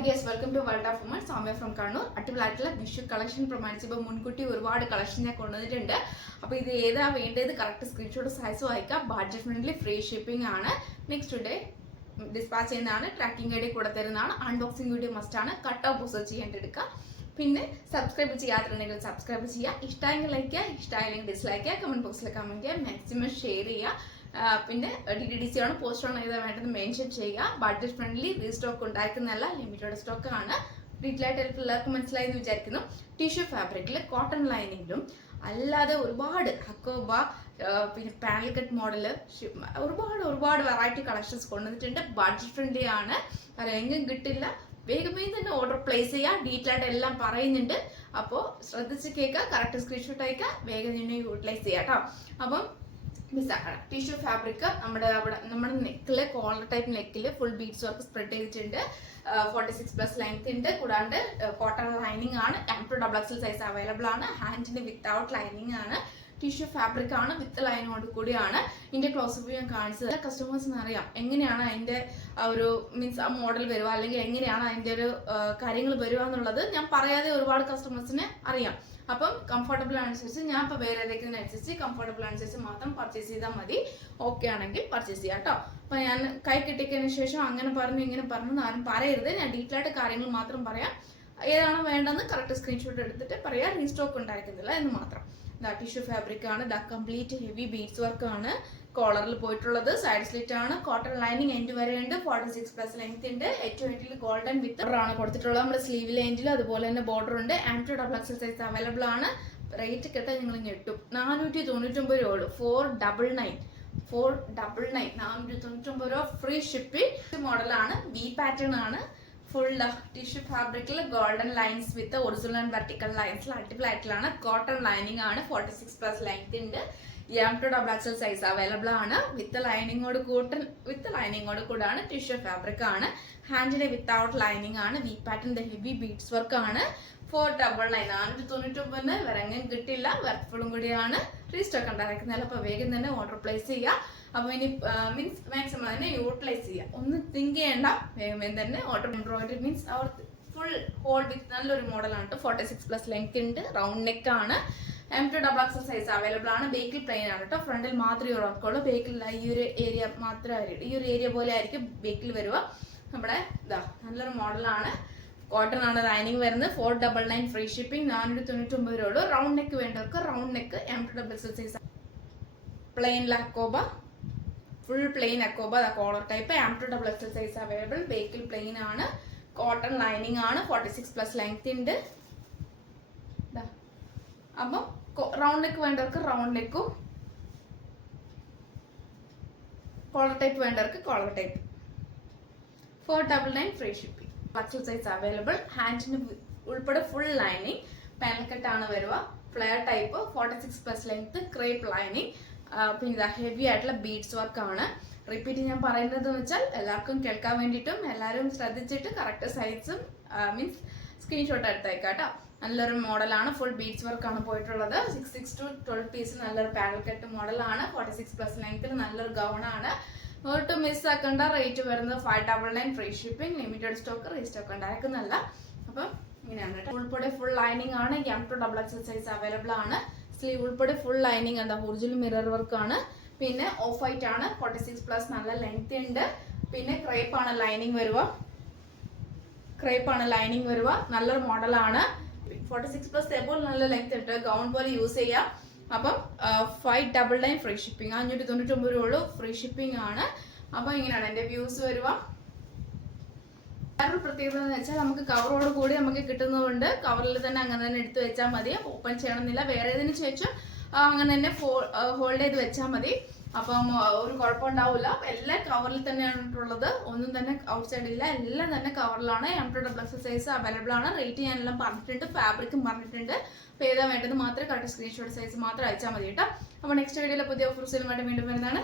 Hi guys, welcome to World of Women. Soumya from Kannur. അടിപൊളിയായിട്ടുള്ള Vishu collection പ്രമാണിച്ച് ഇപ്പോൾ മുൻകൂട്ടി ഒരുപാട് കളക്ഷൻ ഞാൻ കൊണ്ടുവന്നിട്ടുണ്ട്. അപ്പോൾ ഇത് ഏതാ വേണ്ടത് കറക്റ്റ് സ്ക്രീൻഷോട്ട് സൈസ് വായിക്കാം. ബഡ്ജറ്റ് ഫ്രണ്ട്ലി ഫ്രീ ഷിപ്പിംഗ് ആണ്. നെക്സ്റ്റ് ഡേ ഡിസ്പാച്ച് ചെയ്യുന്നതാണ്. ട്രാക്കിംഗ് ഐ ഡി കൂടെ തരുന്നതാണ്. അൺബോക്സിംഗ് വീഡിയോ മസ്റ്റ് ആണ്. കട്ട് ഓഫ് പോസ്റ്റ് ചെയ്യേണ്ടെടുക്കുക. പിന്നെ സബ്സ്ക്രൈബ് ചെയ്യാത്തുണ്ടെങ്കിൽ സബ്സ്ക്രൈബ് ചെയ്യുക. ഇഷ്ടമായെങ്കിൽ ലൈക്ക് ചെയ്യുക, ഇഷ്ടമായില്ലെങ്കിൽ ഡിസ്ലൈക്ക് ചെയ്യുക. കമന്റ് ബോക്സിൽ കമന്റ് ചെയ്യുക. മാക്സിമം ഷെയർ ചെയ്യുക. പിന്നെ DTDC ആണ് പോസ്റ്റർ ആണ് ഏതാ വേണ്ടത് മെൻഷൻ ചെയ്യുക. ബഡ്ജറ്റ് ഫ്രണ്ട്ലി റീസ്റ്റോക്ക് ഉണ്ടാക്കുന്നതല്ല, ലിമിറ്റഡ് സ്റ്റോക്ക് ആണ്. ഡീറ്റെയിൽ ആയിട്ട് എല്ലാവർക്കും മനസ്സിലായി എന്ന് വിചാരിക്കുന്നു. ടിഷ്യൂ ഫാബ്രിക്കിൽ കോട്ടൺ ലൈനിങ്ങിലും അല്ലാതെ ഒരുപാട് ഹക്കോബ പിന്നെ പാനൽ കട്ട് മോഡല് ഒരുപാട് വെറൈറ്റി കളക്ഷൻസ് കൊണ്ടുവന്നിട്ടുണ്ട്. ബഡ്ജറ്റ് ഫ്രണ്ട്ലി ആണ്, കാരണം എങ്ങും കിട്ടില്ല. വേഗമേ തന്നെ ഓർഡർ പ്ലേസ് ചെയ്യുക. ഡീറ്റെയിൽ ആയിട്ട് എല്ലാം പറയുന്നുണ്ട്. അപ്പോൾ ശ്രദ്ധിച്ച് കേൾക്കുക, കറക്റ്റ് സ്ക്രീൻഷോട്ട് അയക്കുക, വേഗം തന്നെ യൂട്ടിലൈസ് ചെയ്യുക കേട്ടോ. അപ്പം മിസ്സാക്കണം. ടിഷ്യൂ ഫാബ്രിക് നമ്മുടെ നെക്കില് കോളർ ടൈപ്പ് നെക്കിൽ ഫുൾ ബീഡ്സ് വർക്ക് സ്പ്രെഡ് ചെയ്തിട്ടുണ്ട്. 46+ ലെങ്ത് ഉണ്ട്. കൂടാണ്ട് കോട്ടൺ ലൈനിങ് ആണ്. M2XXL സൈസ് അവൈലബിൾ ആണ്. ഹാൻഡിന് വിത്തൗട്ട് ലൈനിങ് ആണ്. ടിഷ്യൂ ഫാബ്രിക് ആണ്, വിത്ത് ലൈനോട് കൂടിയാണ്. ഇതിന്റെ ക്ലോസപ്പ് ഞാൻ കാണിച്ചത് കസ്റ്റമേഴ്സിന് അറിയാം എങ്ങനെയാണ് അതിന്റെ ഒരു മീൻസ് ആ മോഡൽ വരിക, അല്ലെങ്കിൽ എങ്ങനെയാണ് അതിന്റെ ഒരു കാര്യങ്ങൾ വരിക എന്നുള്ളത് ഞാൻ പറയാതെ ഒരുപാട് കസ്റ്റമേഴ്സിന് അറിയാം. അപ്പം കംഫർട്ടബിൾ അനുസരിച്ച് ഞാൻ ഇപ്പോൾ വേറെ ഏതൊക്കെയനുസരിച്ച് കംഫർട്ടബിൾ അനുസരിച്ച് മാത്രം പർച്ചേസ് ചെയ്താൽ മതി. ഓക്കെ ആണെങ്കിൽ പർച്ചേസ് ചെയ്യാം കേട്ടോ. അപ്പം ഞാൻ കൈ കിട്ടിയതിന് ശേഷം അങ്ങനെ പറഞ്ഞു ഇങ്ങനെ പറഞ്ഞു ആരും പറയരുത്. ഞാൻ ഡീറ്റെയിൽ ആയിട്ട് കാര്യങ്ങൾ മാത്രം പറയാം. ഏതാണ് വേണ്ടതെന്ന് കറക്റ്റ് സ്ക്രീൻഷോട്ട് എടുത്തിട്ട് പറയാം. റീസ്റ്റോക്ക് ഉണ്ടായിരിക്കുന്നില്ല എന്ന് മാത്രം. ടിഷ്യൂ ഫാബ്രിക് ആണ്. കംപ്ലീറ്റ് ഹെവി ബീഡ്സ് വർക്ക് ആണ് കോളറിൽ പോയിട്ടുള്ളത്. സൈഡ് സ്ലിറ്റ് ആണ്. കോട്ടൺ ലൈനിങ് എൻഡ് വരെ ഉണ്ട്. 46+ ലെങ്ത് ഉണ്ട്. ഏറ്റവും എൻഡിൽ ഗോൾഡൻ വിത്ത് ആണ് കൊടുത്തിട്ടുള്ളത്. നമ്മുടെ സ്ലീവ് ലെൻഡിലും അതുപോലെ തന്നെ ബോർഡർ ഉണ്ട്. M2XXL സൈസ് അവൈലബിൾ ആണ്. റേറ്റ് കേട്ടാൽ നിങ്ങൾ ഞെട്ടും. 499 രൂപ. 499 499 രൂപ ഫ്രീ ഷിപ്പിംഗ്. മോഡലാണ്. വി പാറ്റേൺ ആണ്. ഫുൾ ടിഷ്യൂ ഫാബ്രിക്കിൽ golden lines with original and vertical ലൈൻസിൽ അടിപൊളിയായിട്ടുള്ളതാണ്. കോട്ടൺ ലൈനിങ് ആണ്. 46+ ലെങ്ത് ഉണ്ട്. M2XXL സൈസ് അവൈലബിൾ ആണ്. വിത്ത് ലൈനിങ്ങോട് കൂടാണ്. ടിഷ്യൂ ഫാബ്രിക് ആണ്. ഹാൻഡിന് വിത്തൗട്ട് ലൈനിങ് ആണ്. V pattern heavy beads work ആണ്. 499 499 വേറെങ്ങും കിട്ടില്ല. വർക്ക്ഫുള്ളും കൂടിയാണ്. റീസ്റ്റോക്ക് ഉണ്ടായിരിക്കുന്നത്. അപ്പോൾ വേഗം തന്നെ ഓർഡർ പ്ലേസ് ചെയ്യുക. അപ്പോൾ ഇനി മീൻസ് മാക്സിമം തന്നെ യൂട്ടിലൈസ് ചെയ്യുക. ഒന്നും തിങ്ക് ചെയ്യേണ്ട, വേഗം തന്നെ ഓർഡർ. എംബ്രോയിഡറി മീൻസ് അവർ ഫുൾ ഹോൾ വിത്ത് നല്ലൊരു മോഡലാണ്. 46+ ലെങ്ത് ഉണ്ട്. റൗണ്ട് നെക്ക് ആണ്. M2XXL സൈസ് അവൈലബിൾ ആണ്. ബേക്കിൽ പ്ലെയിൻ ആണ് കേട്ടോ. ഫ്രണ്ടിൽ മാത്രമേ ഉറക്കുള്ളൂ. ബേക്കിൽ ഈ ഒരു ഏരിയ മാത്രമായിരിക്കും, ഈ ഒരു ഏരിയ പോലെ ആയിരിക്കും ബേക്കിൽ വരിക. നമ്മുടെ നല്ലൊരു മോഡലാണ്. കോട്ടൺ ആണ് ലൈനിങ് വരുന്നത്. 499 ഫ്രീ ഷിപ്പിംഗ്. 499 രൂപ. റൗണ്ട് നെക്ക് വേണ്ടവർക്ക് round neck M2XXL size. Plain അക്കോബ, ഫുൾ പ്ലെയിൻ അക്കോബ collar type. M2XXL size available. ബേക്കിൽ പ്ലെയിൻ ആണ്. കോട്ടൺ ലൈനിങ് ആണ്. 46+ ലെങ്ത് ഉണ്ട്. അപ്പം റൗണ്ട് നെക്ക് വേണ്ടവർക്ക് റൗണ്ട് നെക്കും, കോളർ ടൈപ്പ് വേണ്ടവർക്ക് collar type. 499 free shipping. XXL size available. ഹാൻഡിന് ഉൾപ്പെടെ ഫുൾ ലൈനിങ്. പാനൽ കട്ട് ആണ് വരിക. Flare type. 46+ length. Crepe lining. പിന്നെ ഹെവി ആയിട്ടുള്ള ബീഡ്സ് വർക്ക് ആണ്. റിപ്പീറ്റ് ഞാൻ പറയുന്നത് വെച്ചാൽ എല്ലാവർക്കും കേൾക്കാൻ വേണ്ടിയിട്ടും എല്ലാവരും ശ്രദ്ധിച്ചിട്ട് കറക്റ്റ് സൈസും മീൻസ് സ്ക്രീൻഷോട്ട് എടുത്തേക്കാം കേട്ടോ. നല്ലൊരു മോഡലാണ്. ഫുൾ ബീഡ്സ് വർക്ക് ആണ് പോയിട്ടുള്ളത്. 6 to 12 പീസ് നല്ലൊരു പാനൽ കട്ട് മോഡലാണ്. 46+ ലെങ്ത്തിൽ നല്ലൊരു ഗൗൺ ആണ്. ഒട്ടും മിസ് ആക്കേണ്ട. റേറ്റ് വരുന്നത് 599 free shipping. Limited stock, restock ഉണ്ടായിരിക്കുന്നല്ല. അപ്പം ഇങ്ങനെയാണ് കേട്ടോ. ഉൾപ്പെടെ ഫുൾ ലൈനിങ് ആണ്. M2XXL സൈസ് അവൈലബിൾ ആണ്. സ്ലീവ് ഉൾപ്പെടെ ഫുൾ ലൈനിങ് എന്താ ഒറിജിനൽ മിറർ വർക്ക് ആണ്. പിന്നെ ഓഫ് വൈറ്റ് ആണ്. 46+ നല്ല ലെങ്ത് ഉണ്ട്. പിന്നെ ക്രേപ്പ് ആണ് ലൈനിങ് വരുക. നല്ലൊരു മോഡലാണ്. 46+ എബോൾ നല്ല ലെങ്ത് ഉണ്ട്. ഗൗൺ പോലെ യൂസ് ചെയ്യാം. അപ്പം 599 ഫ്രീ ഷിപ്പിംഗ്. 599 രൂപ ഫ്രീ ഷിപ്പിംഗ് ആണ്. അപ്പം ഇങ്ങനെയാണ് എൻ്റെ വ്യൂസ് വരുക. വേറൊരു പ്രത്യേകത എന്ന് വെച്ചാൽ നമുക്ക് കവറോട് കൂടി നമുക്ക് കിട്ടുന്നതുകൊണ്ട് കവറിൽ തന്നെ അങ്ങനെ തന്നെ എടുത്ത് വെച്ചാൽ മതി. ഓപ്പൺ ചെയ്യണമെന്നില്ല. വേറെ ഏതിനു ശേഷം അങ്ങനെ തന്നെ ഹോൾഡ് ചെയ്ത് വെച്ചാൽ മതി. അപ്പം ഒരു കുഴപ്പമുണ്ടാവില്ല. എല്ലാം കവറിൽ തന്നെയാണ് ഉള്ളത്. ഒന്നും തന്നെ ഔട്ട് സൈഡ് ഇല്ല. എല്ലാം തന്നെ കവറിലാണ്. M2XXL സൈസ് അവൈലബിൾ ആണ്. റേറ്റ് ഞാനെല്ലാം പറഞ്ഞിട്ടുണ്ട്. ഫാബ്രിക്കും പറഞ്ഞിട്ടുണ്ട്. അപ്പോൾ ഏതാ വേണ്ടത് മാത്രമേ കറക്റ്റ് സ്ക്രീൻഷോട്ട് സൈസ് മാത്രം അയച്ചാൽ മതി കേട്ടോ. അപ്പോൾ നെക്സ്റ്റ് വീഡിയോയിൽ പുതിയ ഓഫേഴ്സിലുമായിട്ട് വീണ്ടും വരുന്നതാണ്.